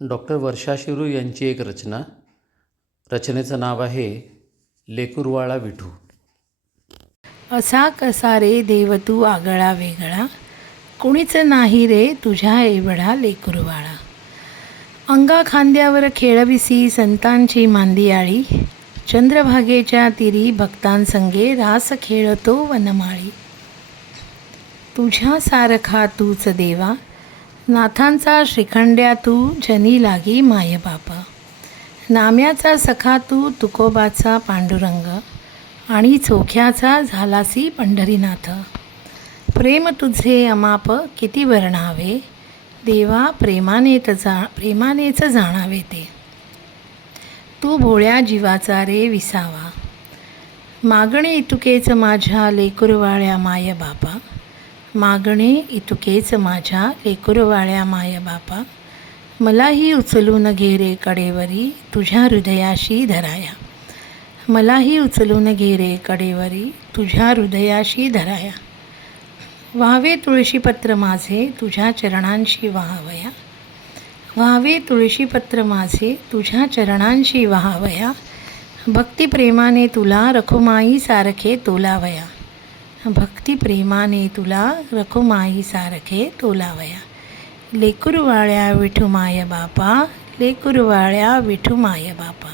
Doctor वर्षा शिरू यांची एक रचना. रचनेचं नाव आहे लेकुरवाळा विठू. असा कसा रे देव तू आगळा वेगळा? कुणीच नाही रे तुझ्या एवढा लेकुरवाळा? अंगा खांद्यावर खेळविसी संतांची मांदियाळी. चंद्रभागेच्या तिरी भक्तांसंगे रास खेळतो वनमाळी. तुझ्या सारखा तूच देवा नाथांचा श्रीखंड्या तू जनी लागी मायबाप नाम्याचा सखा तू तुकोबाचा पांडुरंग आणि चोख्याचा झालासी पंढरीनाथ. प्रेम तुझे अमाप किती वर्णावे देवा प्रेमाने जा प्रेमानेच जाणावे ते. तू भोळ्या जीवाचा रे विसावा. मागणे इतुकेच माझ्या लेकुरवाळ्या माय बापा. मागणे इतुकेच माझ्या लेकुरवाळ्या माय बापा. मलाही उचलून घे रे कडेवरी तुझ्या हृदयाशी धराया. मलाही उचलून घे रे कडेवरी तुझ्या हृदयाशी धराया. व्हावे तुळशीपत्र माझे तुझ्या चरणांशी वाहावया. व्हावे तुळशीपत्र माझे तुझ्या चरणांशी वाहावया. भक्तिप्रेमाने तुला रखुमाई सारखे तोलावया. भक्तिप्रेमाने तुला रखुमाई सारखे तोलावया. लेकुरवाळ्या विठुमाय बापा लेकुरवाळ्या विठुमाय बापा.